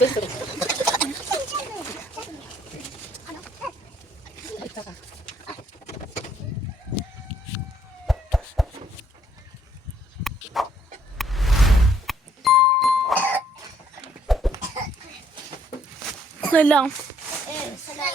Selam. Evet, selam.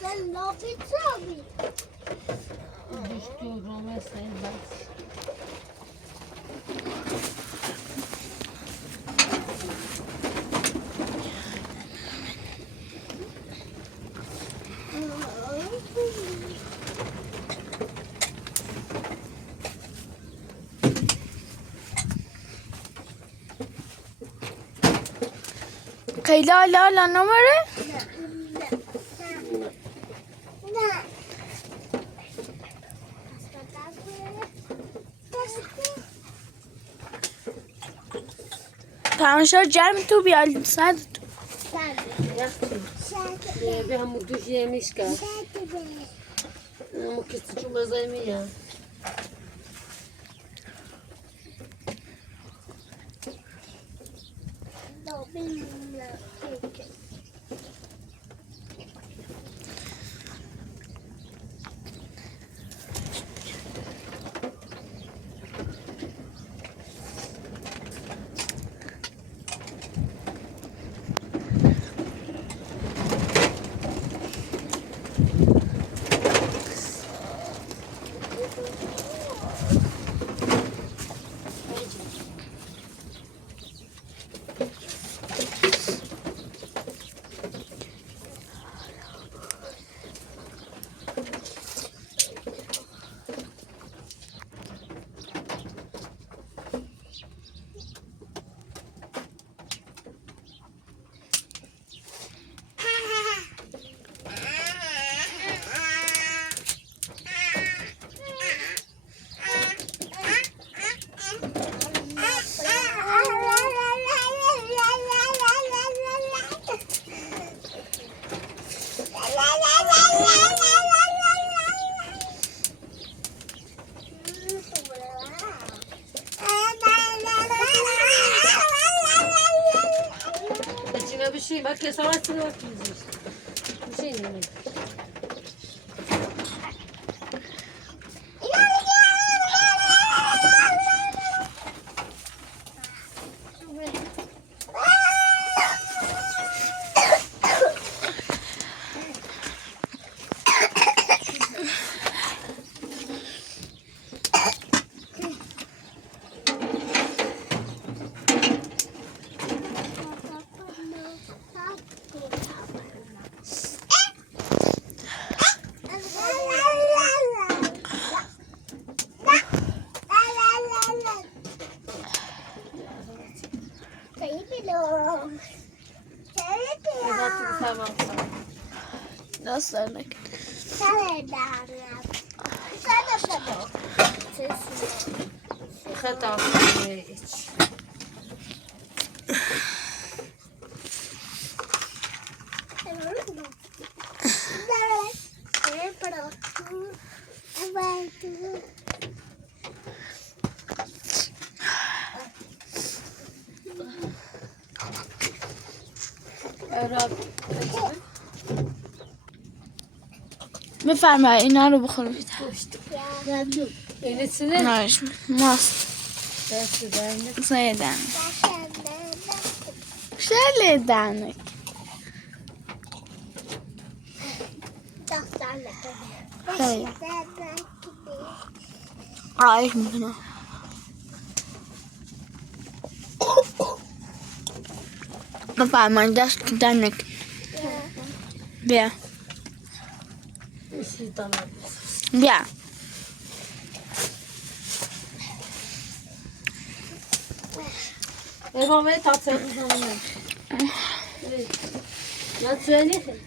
Sen ne yapıyorsun abi? Düştüğüm mesela. Kayla la ne var? Tamam جرم تو بیال صد به هم دوش yemiş ka. Ama kesti çok azayım ya. İçine bir şey bak ya savaşsın bak işte. Bir şey ne? Nasıl örnek? Hata بفرمایید اینا رو بخورید. Öylesine. نارش ماست Ders ederim. زیدن خیلی دنک خیلی عایش میکنم بفرمایید دست دنک بیا دانم بیا امامه تاثیر می‌کنم نه چنی خیلی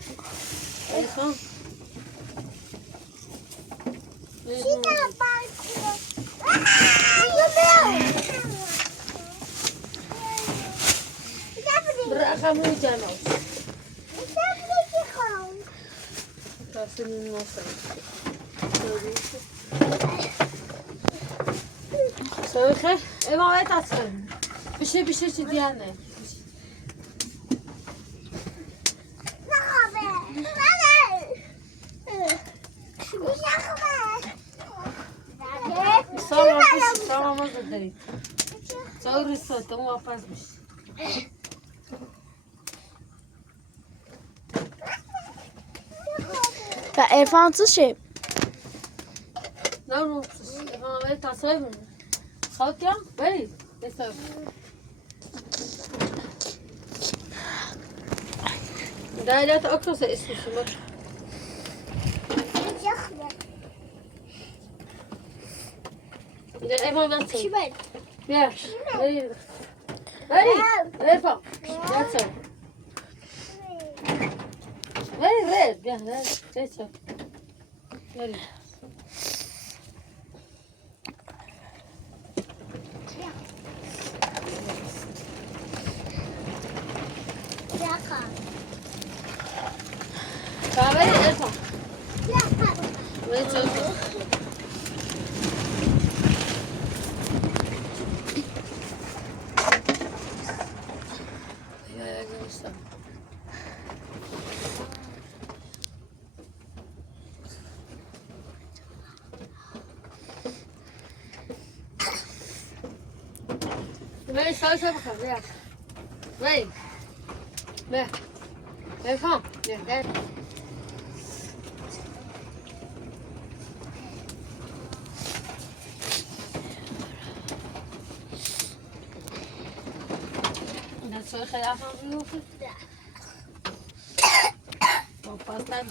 رقم جناس تاثیر نمی‌کنم سوی خیلی امامه تاثیر بشه چی دیانه سلام دارید سوی تو واپس میشه و ارفان تو شه نه امامه تاثیر خاک کم بری بسیار دایرات اکتوس استیشیم İşte Efa nasıl? Ver. Ver. Efa. Nasıl? Ver. Gel. Ver. Ver. Kahve Efa. Ver çok. Ver şöyle bakalım ver. Ver. Ver tamam. Ver. Nasıl khilafan yok? Pasta yani.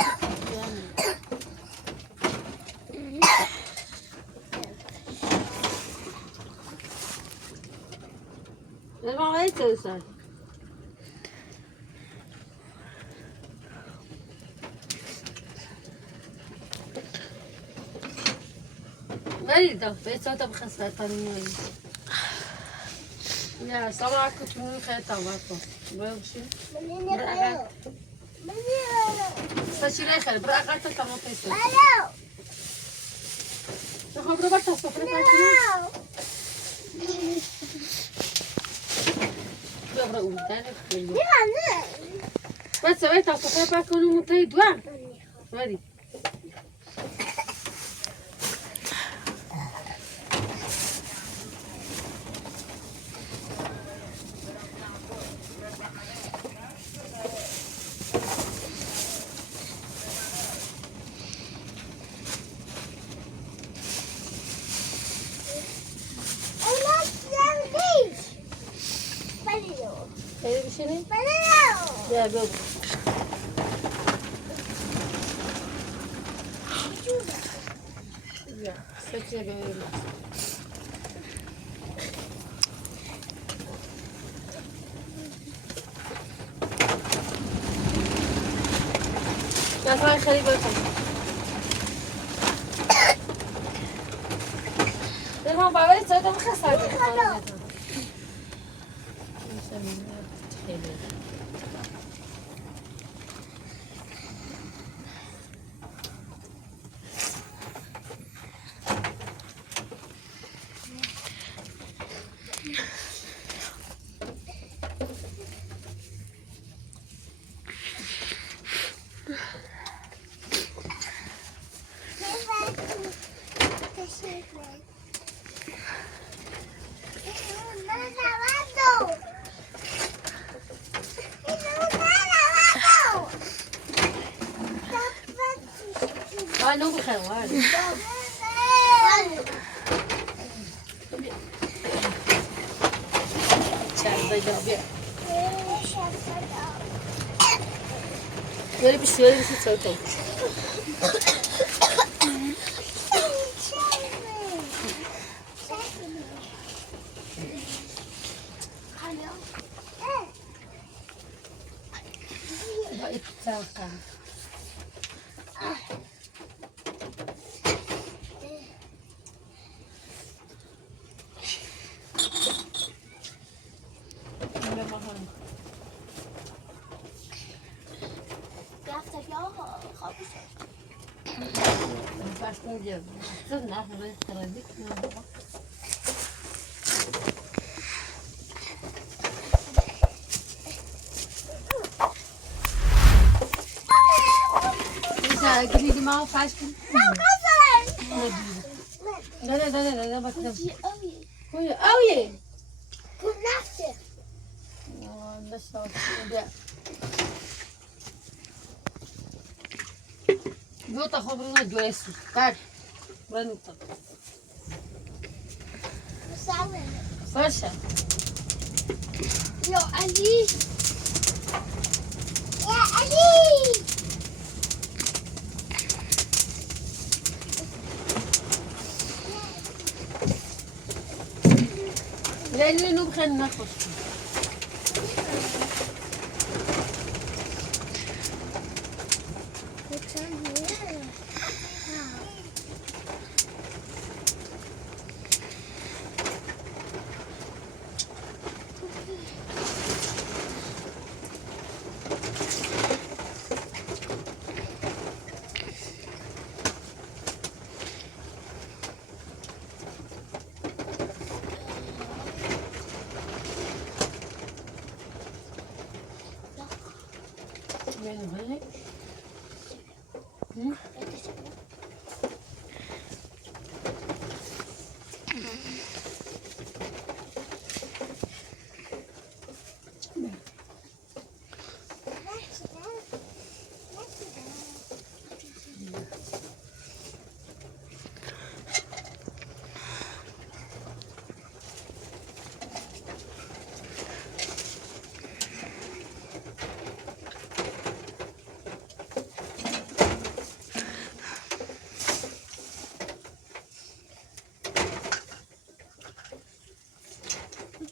Ne var istiyorsan? Nerede da? Beşte de bخسرت tanımıyor. Ya sabah kutumu khayta varko. Böyle şey. Saçını khayr. Bırak artık tamam pes. Ne kadar bak tas sofra kaçıyor. Dobra uğurdan. Bak sabah tas sofra bakonu mutay duam. Hadi. Öyle bir şey değil. Ya böyle. Ya saçına böyle. Ya sana şöyle böyle. Tamam baba sen de mi kasardın? Ay no بخیر وارد. چند تا بیا. böyle bir şey söyle. Öyle. Kız ne yapıyor? Karadık. Mesela gideyim al kaç gün. Da bakalım. Koy. Aye. Kunafte. Nasıl oldu? Eu tá roubando doença, tá? Mano, tá. Sabe? Fecha. Yo, Ali. Ya, Ali. لأنه نبغى ناخذ. يعني هيك.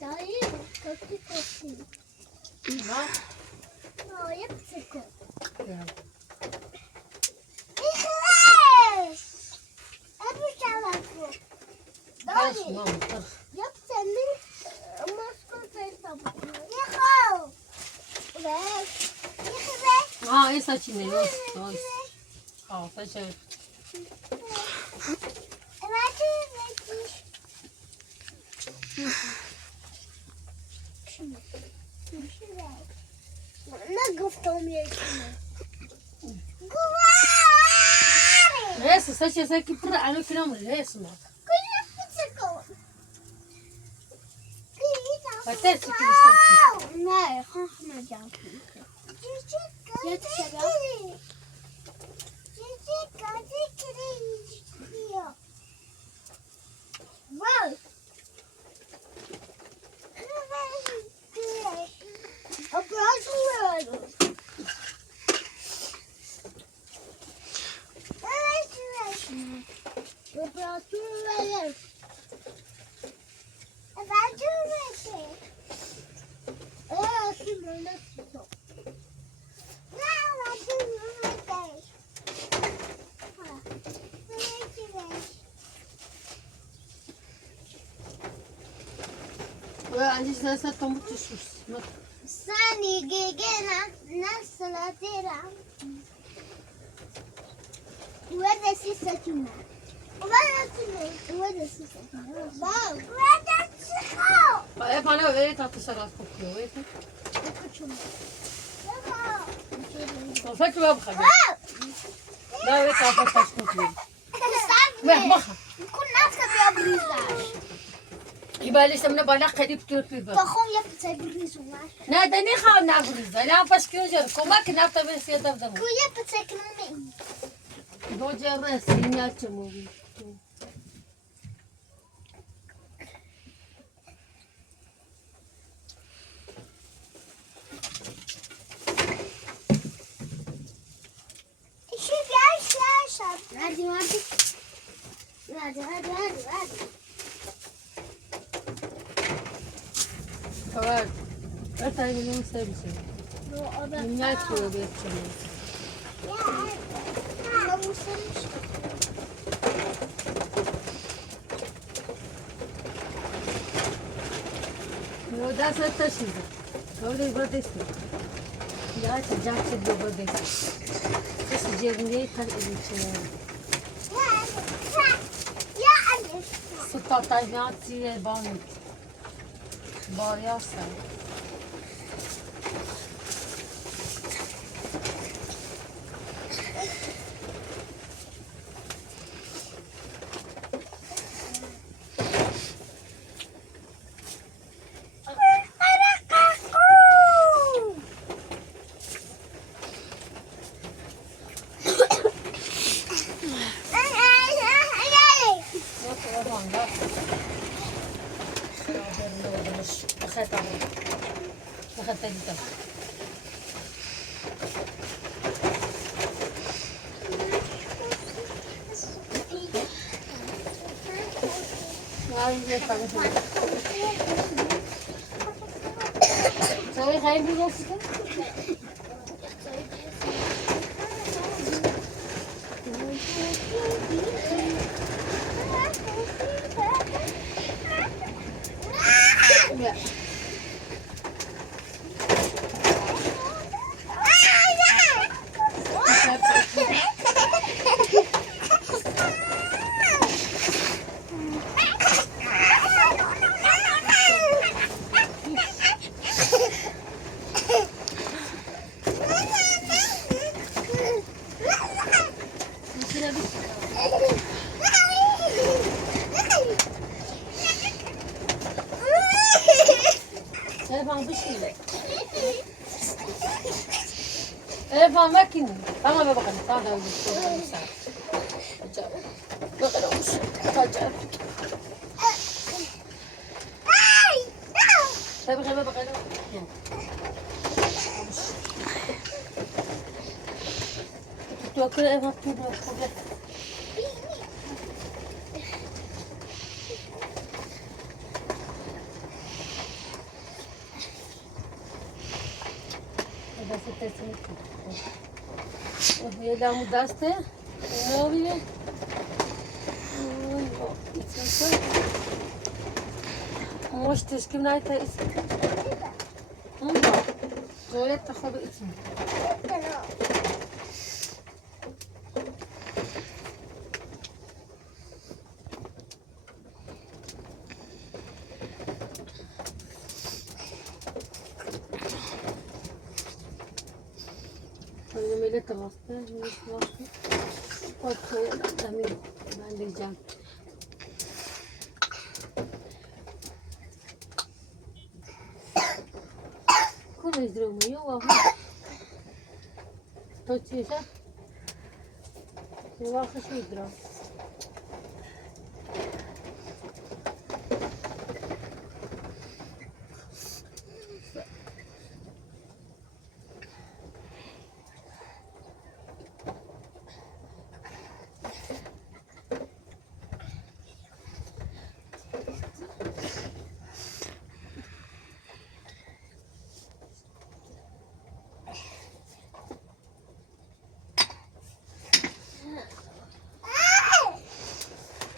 Dai, tutti così. No? No, io pizzico. Yeah. Yes, no. Ah, essa time, nós. Ah, fecha. Essa, fecha essa aqui para a no final, essa, mano. Até se que isso. Nej, han jag. Wow. عندي ثلاثة طماطم شوس. Sani gegena nasalatera. Where sisa tuna? Where sisa tuna? Wow. Where sisa? É para eu ver, tá puxando pouquinho, é? Não faz que vai buscar. Não, é que vai fazer pouquinho. Vai, morra. كنا نسوي بريزاج. يبقى لسه من بلاق قريب تربي بقى. فخم يبتسي بريزوش. نادني خاو نعبرز لا بس كيوجر كوما كنا تبي سيدا بدم كو يبتسي كنوني. دوجر سينيات موي شوف يا شاشة. هادي هادي. هادي. كوار أنت هاي من سيرسي من ياكل وبيتشمل لو ده ستة هولي بديسي يا تجاك تبغى بديسي بس جيبني كان إيش Partajnacije banit. Barja se. Zou je geen boedel zitten? Ja. Erfan bir şey. Erfan ver kendini. Tamam ver bakalım. Tamam da öyle bir şey olmuş sana. Acayip. Bakın olmuş. Acayip. Ver bakalım ver bakalım. Tuttu akıllı Erfan tuttu akıllı. E la mudaste? No, vive. Можете скинайте اسم. جويت تاخذ اسم. Öyle tabakta, böyle tabakta. Koy, tamam. Ben diyeceğim. Come zdromu, jo, to ci się? Nie ma coś zdro.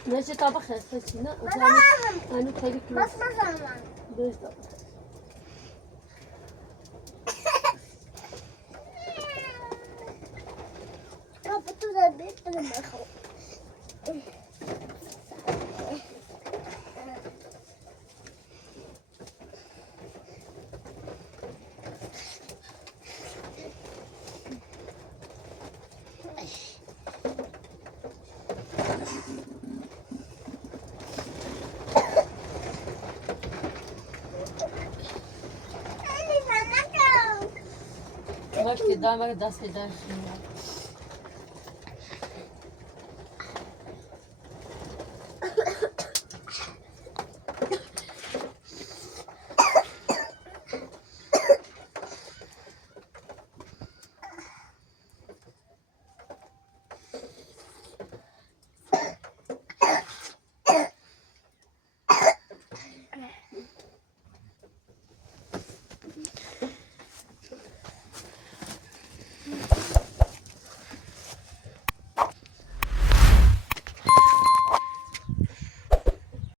ماشي طبخ يا ستي لا انا كيف بس مثلا بالضبط ربطوا ذا البيت لما يخرج Bak ki daha bak das eder şimdi.